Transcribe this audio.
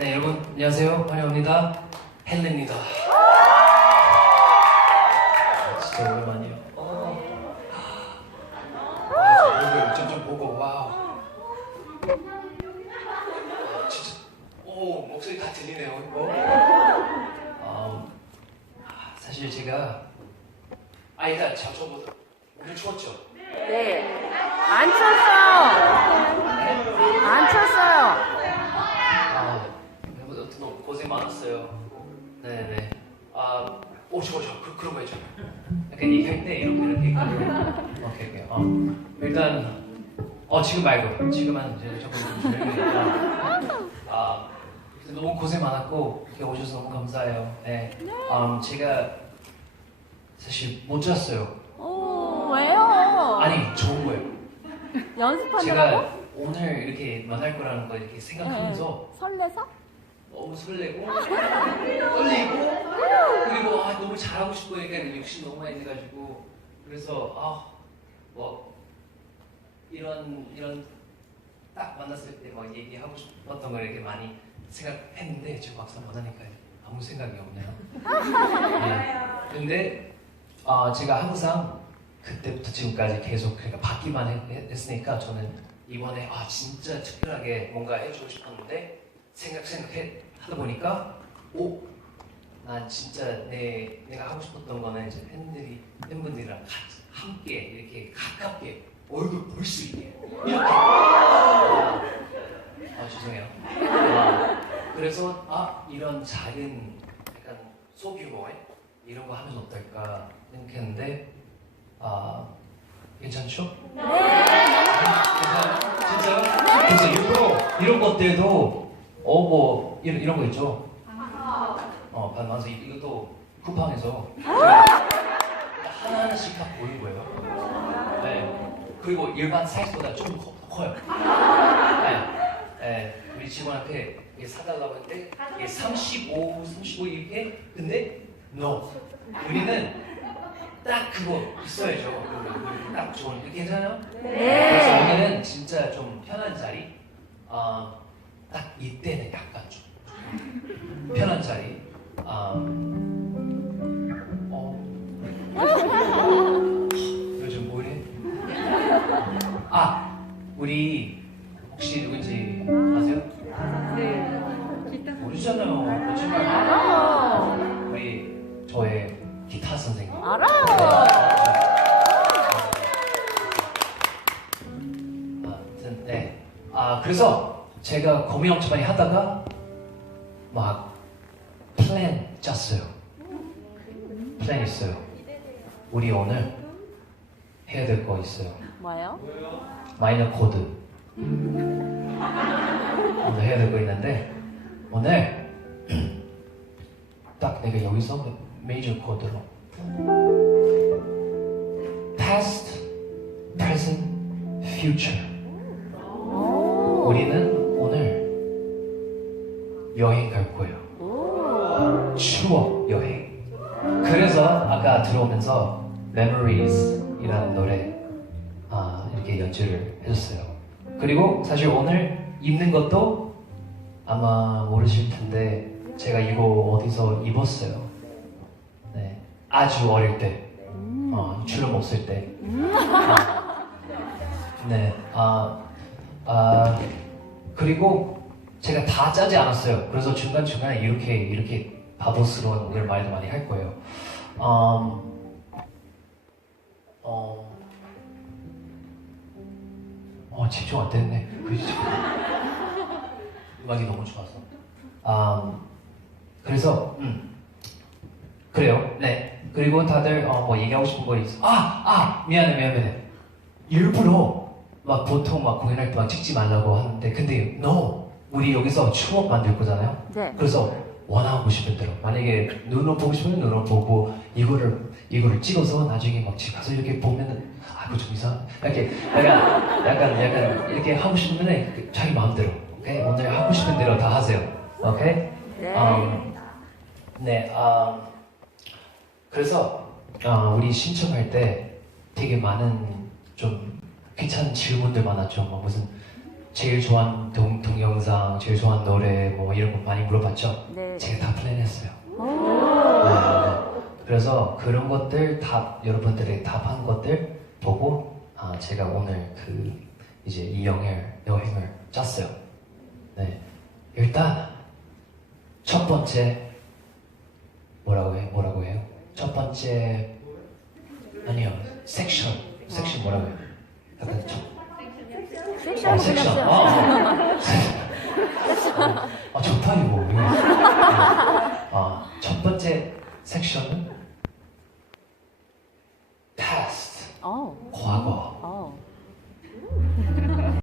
안녕하세요. 환영합니다. 헬레입니다. 진짜 오랜만이에요. 어. 아, 얼굴 점점 보고 와우. 아, 진짜 오 목소리 다 들리네요. 이거. 아, 아, 사실 제가 아 일단 저 저보다 오늘 추웠죠. 네. 안 쳤어요. 약간 얘기할 때 이렇게, 이렇게. 이렇게. 오케이, 오케이. 어, 일단, 어, 지금 말고. 지금은 이제 조금 좀 조용히니까. 아, 너무 고생 많았고, 이렇게 오셔서 너무 감사해요. 네. 음, 제가 사실 못 잤어요. 오, 왜요? 아니, 좋은 거예요. 연습하느라고? 제가 오늘 이렇게 만날 거라는 거 이렇게 생각하면서 설레서? 너무 설레고 떨리고 그리고 아 너무 잘하고 싶고 그러니까 욕심 너무 많이 돼가지고 그래서 아뭐 이런 이런 딱 만났을 때 막 얘기하고 싶었던 걸 이렇게 많이 생각했는데 지금 막상 만나니까 아무 생각이 없네요. 네. 근데 아 제가 항상 그때부터 지금까지 계속 그러니까 받기만 했, 했으니까 저는 이번에 아 진짜 특별하게 뭔가 해주고 싶었는데 생각 생각해 하다 보니까 오, 난 진짜 내 내가 하고 싶었던 거는 이제 팬들이 팬분들이랑 같이 함께 이렇게 가깝게 얼굴 볼 수 있게 이렇게 아, 아, 죄송해요. 아, 그래서 아 이런 작은 약간 소규모의 이런 거 하면 어떨까 생각했는데 아 괜찮죠? 네. 진짜요? 그래서 일부러 이런 것들도 어뭐 이런 이런 거 있죠. 어 반만서 이것도 쿠팡에서 제가 하나 하나씩 다 보는 거예요. 네. 그리고 일반 사이즈보다 좀 커, 커요. 네. 네. 우리 직원한테 이게 사달라고 했는데 이게 35, 35 이렇게 근데 no. 우리는 딱 그거 있어야죠. 딱 좋은 게 괜찮아요? 그래서 오늘은 진짜 좀 편한 자리. 아, 딱 이때는 약간 좀 편한 자리. 아, 어, 요즘 뭐래? 아, 우리 혹시 누군지 아세요? 네. 모르잖아요. 거짓말. 알아. 우리 저의 기타 선생님. 알아. 아무튼 네. 아 그래서 제가 고민 엄청 많이 하다가 막 플랜 짰어요. 플랜 있어요. 우리 오늘 해야 될 거 있어요. 뭐요? 마이너 코드. 오늘 해야 될 거 있는데 오늘 딱 내가 여기서 메이저 코드로 past, present, future. 여행 갈 거예요. 오. 추억 여행. 그래서 아까 들어오면서 Memories 이라는 노래 아, 이렇게 연주를 해줬어요. 그리고 사실 오늘 입는 것도 아마 모르실 텐데 제가 이거 어디서 입었어요. 네. 아주 어릴 때. 어, 못쓸 때. 네. 아, 아, 그리고 제가 다 짜지 않았어요. 그래서 중간중간에 이렇게, 이렇게 바보스러운 이런 말도 많이 할 거예요. 음, 어, 어, 집중 안 됐네. 그지? 음악이 너무 좋아서. 음, 그래서, 음, 그래요. 네. 그리고 다들 어, 뭐 얘기하고 싶은 거 있어. 아, 아, 미안해, 미안해, 미안해. 일부러 막 보통 막 공연할 때 막 찍지 말라고 하는데, 근데 no, 우리 여기서 추억 만들 거잖아요. 네. 그래서 원하고 싶은 대로 만약에 눈으로 보고 싶으면 눈으로 보고 이거를 이거를 찍어서 나중에 막 집 가서 이렇게 보면은 아 이거 좀 이상 이렇게 약간 약간 약간 이렇게 하고 싶으면 그 자기 마음대로 오케이 오늘 하고 싶은 대로 다 하세요 오케이 네. 음, 네 음, 그래서 어, 우리 신청할 때 되게 많은 좀 귀찮은 질문들 많았죠 뭐 무슨 제일 좋아하는 동, 동영상, 제일 좋아하는 노래 뭐 이런 거 많이 물어봤죠? 네. 제가 다 플랜했어요. 오. 네, 네. 그래서 그런 것들 답 여러분들의 답한 것들 보고 아, 제가 오늘 그 이제 이 여행을 여행을 짰어요. 네, 일단 첫 번째 뭐라고 해 뭐라고 해요? 첫 번째 아니요 섹션 섹션 뭐라고 해요? 약간 첫 아, 거 섹션. 골랐어요. 아, 아 좋다 이거. 네. 아, 첫 번째 섹션은 past, 어. 과거. 어.